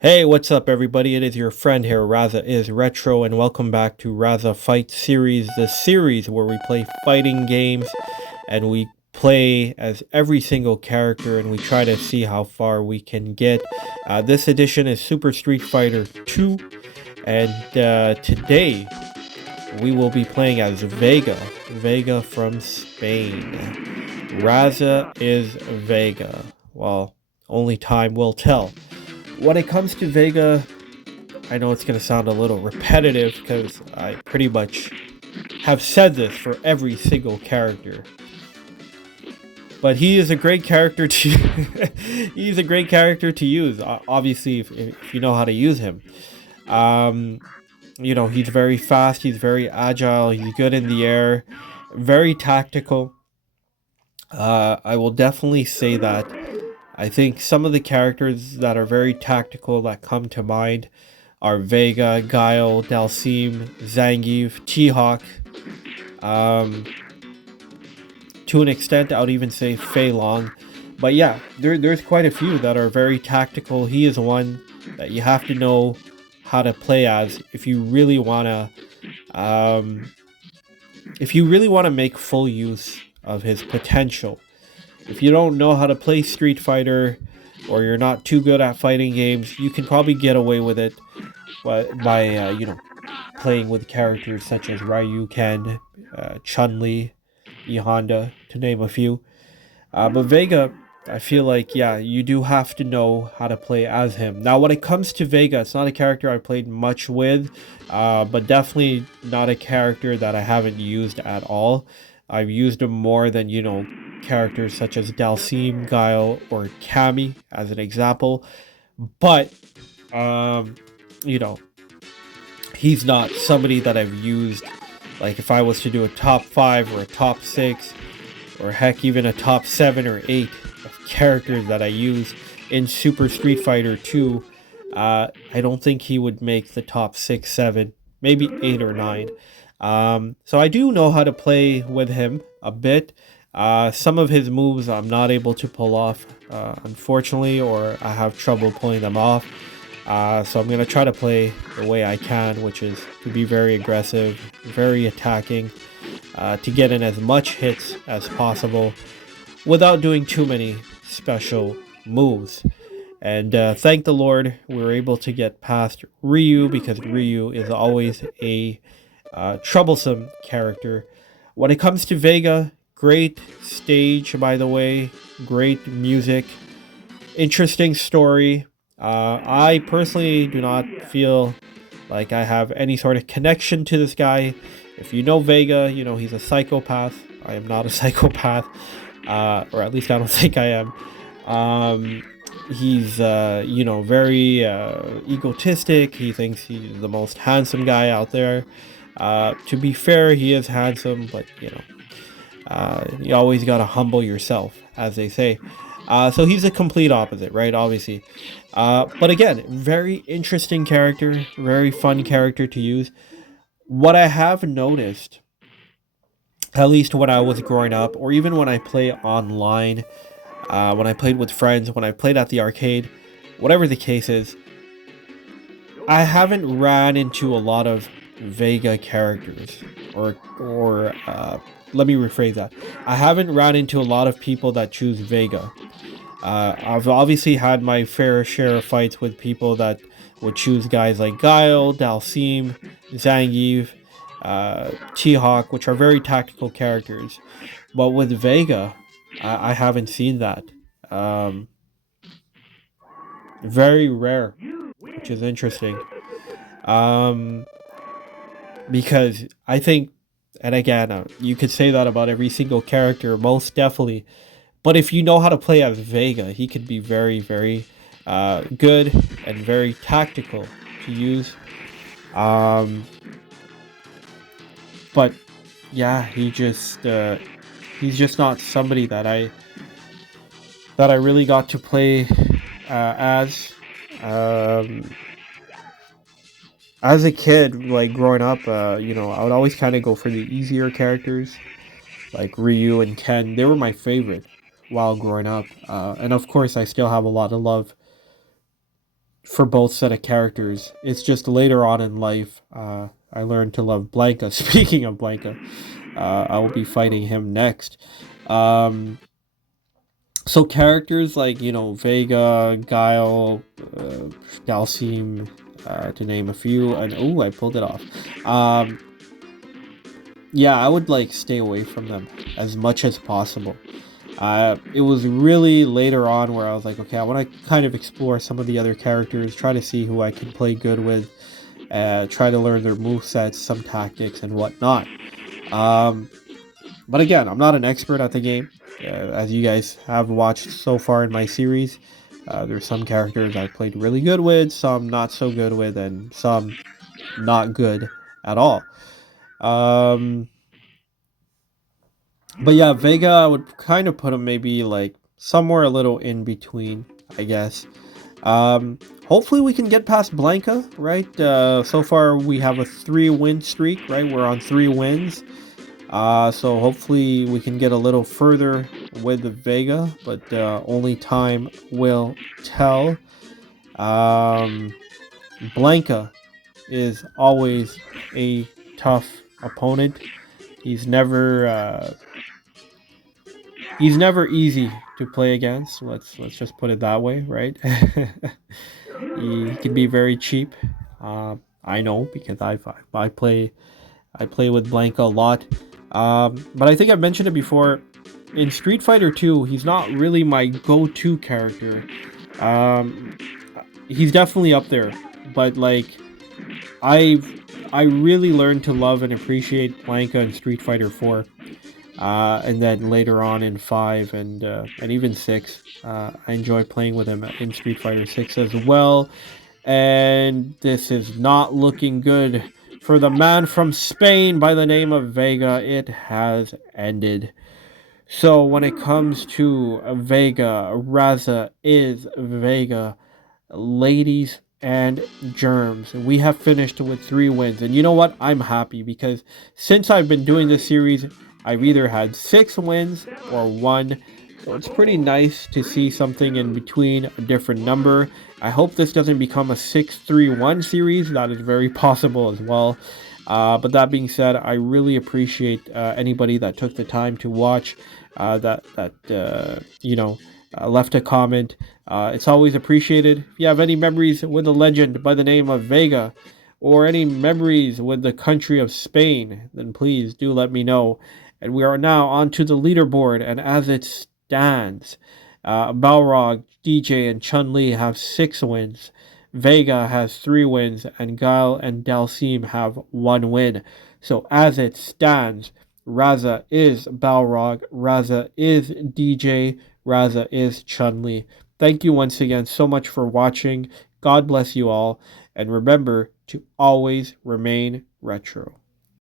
Hey, what's up, everybody? It is your friend here, Raza Is Retro, and welcome back to Raza Fight Series, the series where we play fighting games and we play as every single character and we try to see how far we can get. This edition is Super Street Fighter 2, and today we will be playing as Vega from Spain. Raza is Vega. Well, only time will tell. When it comes to Vega, I know it's going to sound a little repetitive because I pretty much have said this for every single character. But he is a great character to he's a great character to use. Obviously, if you know how to use him. Um, he's very fast. He's very agile. He's good in the air. Very tactical. I will definitely say that. I think some of the characters that are very tactical that come to mind are Vega, Guile, Dhalsim, Zangief, T-Hawk. Um, to an extent, I would even say Fei Long. But yeah, there's quite a few that are very tactical. He is one that you have to know how to play as if you really um, want to make full use of his potential. If you don't know how to play Street Fighter, or you're not too good at fighting games, you can probably get away with it by playing with characters such as Ryu, Ken, Chun-Li, E Honda, to name a few. But Vega, I feel like, yeah, you do have to know how to play as him. Now, when it comes to Vega, it's not a character I played much with, but definitely not a character that I haven't used at all. I've used him more than, characters such as Dhalsim, Guile, or Kami, as an example. But, um, you know, he's not somebody that I've used. Like, if I was to do a top 5 or a top 6, or heck, even a top 7 or 8 of characters that I use in Super Street Fighter 2, I don't think he would make the top 6, 7, maybe 8 or 9. So I do know how to play with him a bit. Some of his moves I'm not able to pull off, unfortunately, or I have trouble pulling them off. So I'm going to try to play the way I can, which is to be very aggressive, very attacking, to get in as much hits as possible without doing too many special moves. And thank the Lord, we were able to get past Ryu because Ryu is always a troublesome character. When it comes to Vega, great stage, by the way, great music, interesting story. I personally do not feel like I have any sort of connection to this guy. If you know Vega, you know he's a psychopath. I am not a psychopath, or at least I don't think I am. Um, he's very egotistic. He thinks he's the most handsome guy out there. To be fair, he is handsome, but you always gotta humble yourself, as they say. So he's a complete opposite, right? Obviously. But again, very interesting character, very fun character to use. What I have noticed, at least when I was growing up, or even when I play online, when I played with friends, when I played at the arcade, whatever the case is, I haven't ran into a lot of Vega characters, or let me rephrase that. I haven't ran into a lot of people that choose Vega. I've obviously had my fair share of fights with people that would choose guys like Guile, Dhalsim, Zangief, T-Hawk, which are very tactical characters. But with Vega, I haven't seen that. Um, Very rare, which is interesting. Um, because I think, and again, you could say that about every single character, most definitely. But if you know how to play as Vega, he could be very, very good and very tactical to use. Um, but yeah, he's just not somebody that I really got to play as. Um, as a kid, like growing up, I would always kind of go for the easier characters, like Ryu and Ken. They were my favorite while growing up, and of course, I still have a lot of love for both set of characters. It's just later on in life, I learned to love Blanca. Speaking of Blanca, I will be fighting him next. Um, so characters like, Vega, Guile, Dhalsim, to name a few, and oh, I pulled it off. Um, yeah, I would like stay away from them as much as possible. It was really later on where I was like, okay, I want to kind of explore some of the other characters, try to see who I can play good with, try to learn their movesets, some tactics, and whatnot. But again, I'm not an expert at the game. As you guys have watched so far in my series, there's some characters I played really good with, some not so good with, and some not good at all. But yeah, Vega, I would kind of put him maybe like somewhere a little in between, I guess. Hopefully we can get past Blanca, right? So far we have a 3-win streak, right? We're on 3 wins. So hopefully we can get a little further with the Vega, but only time will tell. Blanca is always a tough opponent. He's never easy to play against. Let's just put it that way, right? He can be very cheap. I know because I play with Blanca a lot. But I think I've mentioned it before. In Street Fighter 2, he's not really my go-to character. Um, he's definitely up there, but like I I really learned to love and appreciate Blanca in Street Fighter 4. And then later on in 5 and even 6, I enjoy playing with him in Street Fighter 6 as well. And this is not looking good for the man from Spain by the name of Vega. It has ended. So when it comes to Vega, Raza is Vega. Ladies and germs. We have finished with 3 wins. And you know what? I'm happy because since I've been doing this series, I've either had 6 wins or 1. So it's pretty nice to see something in between, a different number. I hope this doesn't become a 6-3-1 series. That is very possible as well. But that being said, I really appreciate anybody that took the time to watch, left a comment. It's always appreciated. If you have any memories with a legend by the name of Vega, or any memories with the country of Spain, then please do let me know. And we are now onto the leaderboard, and as it stands, Balrog, Deejay, and Chun-Li have 6 wins. Vega has 3 wins, and Guile and Dhalsim have 1 win. So as it stands, Raza is Balrog, Raza is Deejay, Raza is Chun-Li. Thank you once again so much for watching. God bless you all, and remember to always remain retro.